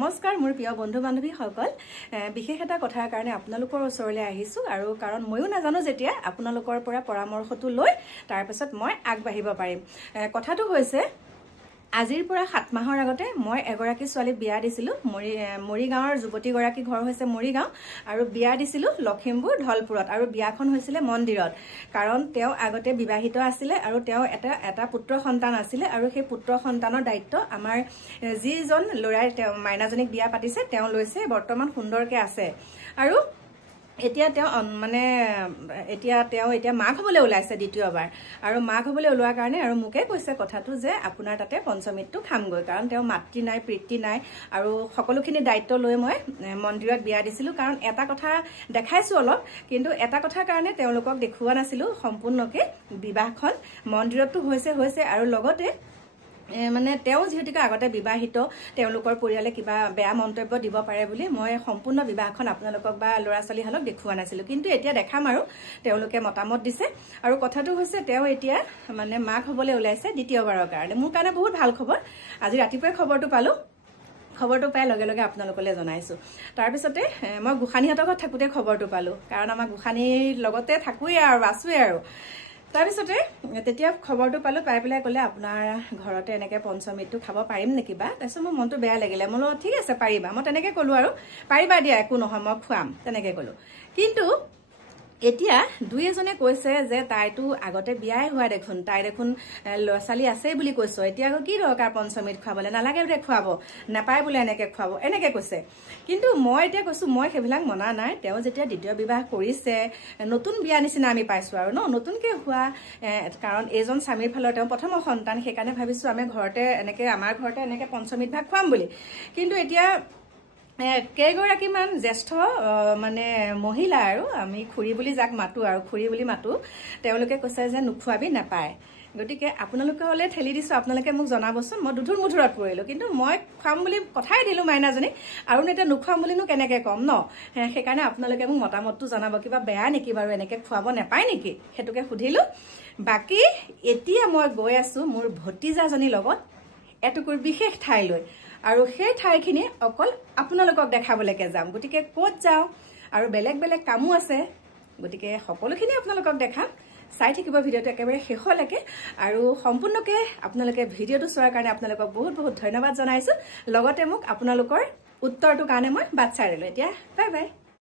নমস্কাৰ মোৰ প্ৰিয় বন্ধু বান্ধৱী সকল বিশেষ এটা কথাৰ কাৰণে আপোনালোকৰ ওচৰলৈ আহিছো আৰু কাৰণ ময়ো নাজানো যেতিয়া আপোনালোকৰ পৰা পৰামৰ্শটো লৈ তাৰ পিছত মই আগবাঢ়িব পাৰিম কথাটো হৈছে আজিৰ পৰা 7 মাহৰ আগতে মই এগৰাকী ছোৱালী বিয়া দিছিলো মৰিগাঁৱৰ যুৱতী গৰাকী ঘৰ হৈছে মৰিগাঁও আৰু বিয়া দিছিলো লখিমপুৰ ধলপুৰত আৰু বিয়াখন হৈছিল মন্দিৰত কাৰণ তেওঁ আগতে বিবাহিত আছিল আৰু তেওঁ এটা পুত্ৰ সন্তান আছিল আৰু সেই পুত্ৰ সন্তানৰ দায়িত্ব আমাৰ যিজন লৰাই তেওঁ মাইনাজনীক বিয়া পাতিছে তেওঁ লৈছে বৰ্তমান সুন্দৰকে আছে আৰু এতিয়া তেওঁ মানে এতিয়া মাক হ'বলৈ ওলাইছে দ্বিতীয়বাৰ আৰু মাক হ'বলৈ ওলোৱাৰ কাৰণে আৰু মোকে কৈছে কথাটো যে আপোনাৰ তাতে পঞ্চমৃত্যু খামগৈ কাৰণ তেওঁ মাতৃ নাই পিতৃ নাই আৰু সকলোখিনি দায়িত্ব লৈ মই মন্দিৰত বিয়া দিছিলো কাৰণ এটা কথা দেখাইছো অলপ কিন্তু এটা কথাৰ কাৰণে তেওঁলোকক দেখুওৱা নাছিলো সম্পূৰ্ণকে বিবাহখন মন্দিৰতটো হৈছে আৰু লগতে মানে তেওঁ যেহেতুকে আগতে বিবাহিত তেওঁলোকৰ পৰিয়ালে কিবা বেয়া মন্তব্য দিব পাৰে বুলি মই সম্পূৰ্ণ বিবাহখন আপোনালোকক বা ল'ৰা ছোৱালী হালক দেখুওৱা নাছিলো কিন্তু এতিয়া দেখাম আৰু তেওঁলোকে মতামত দিছে আৰু কথাটো হৈছে তেওঁ এতিয়া মানে মাক হ'বলৈ ওলাইছে দ্বিতীয়বাৰৰ কাৰণে মোৰ কাৰণে বহুত ভাল খবৰ আজি ৰাতিপুৱাই খবৰটো পাই লগে লগে আপোনালোকলৈ জনাইছো তাৰ পিছতে মই গোখানীহঁতৰ ঘৰত থাকোতে খবৰটো পালো কাৰণ আমাৰ গোখানীৰ লগতে থাকুৱে আৰু আছোৱে আৰু তাৰপিছতে তেতিয়া খবৰটো পালো পাই পেলাই ক'লে আপোনাৰ ঘৰতে এনেকে পঞ্চমৃত্যু খাব পাৰিম নেকি বা তাৰপিছত মোৰ মনটো বেয়া লাগিলে মই ঠিক আছে পাৰিবা মই তেনেকে ক'লো আৰু পাৰিবা দিয়া একো নহয় মই খুৱাম তেনেকে ক'লো কিন্তু এতিয়া দুই এজনে কৈছে যে তাইতো আগতে বিয়াই হোৱা দেখোন তাই দেখোন ল'ৰা ছোৱালী আছে বুলি কৈছো এতিয়া কি দৰকাৰ পঞ্চমৃত খুৱাবলৈ নালাগে বোলে খুৱাব নাপায় বোলে এনেকে খুৱাব এনেকে কৈছে কিন্তু মই এতিয়া কৈছো মই সেইবিলাক মনা নাই তেওঁ যেতিয়া দ্বিতীয় বিবাহ কৰিছে নতুন বিয়া নিচিনা আমি পাইছো আৰু নতুনকে হোৱা কাৰণ এজন স্বামীৰ ফালৰ তেওঁ প্ৰথম সন্তান সেইকাৰণে ভাবিছো আমি আমাৰ ঘৰতে এনেকে পঞ্চমৃত ভাগ খুৱাম বুলি কিন্তু এতিয়া কেইগৰাকীমান জ্যেষ্ঠ মানে মহিলা আৰু আমি খুৰী বুলি যাক মাতো আৰু খুৰী বুলি মাতো তেওঁলোকে কৈছে যে নুখুৱাবি নাপায় গতিকে আপোনালোকে হলে ঠেলি দিছো আপোনালোকে মোক জনাবচোন মই দুধুৰ মুধুৰত পৰিলো কিন্তু মই খুৱাম বুলি কথাই দিলো মাইনাজনীক আৰু এতিয়া নুখুৱাম বুলিনো কেনেকে কম সেইকাৰণে আপোনালোকে মোক মতামতটো জনাব কিবা বেয়া নেকি বাৰু এনেকে খুৱাব নাপায় নেকি সেইটোকে সুধিলো বাকি এতিয়া মই গৈ আছো মোৰ ভতিজাজনীৰ লগত এটুকুৰ বিশেষ ঠাইলৈ আৰু সেই ঠাইখিনি অকল আপোনালোকক দেখাবলৈকে যাম গতিকে ক'ত যাওঁ আৰু বেলেগ বেলেগ কামো আছে গতিকে সকলোখিনি আপোনালোকক দেখাম চাই থাকিব ভিডিঅ'টো একেবাৰে শেষলৈকে আৰু সম্পূৰ্ণকে আপোনালোকে ভিডিঅ'টো চোৱাৰ কাৰণে আপোনালোকক বহুত বহুত ধন্যবাদ জনাইছো লগতে মোক আপোনালোকৰ উত্তৰটোৰ কাৰণে মই বাট চাই ৰ'লো এতিয়া বাই বাই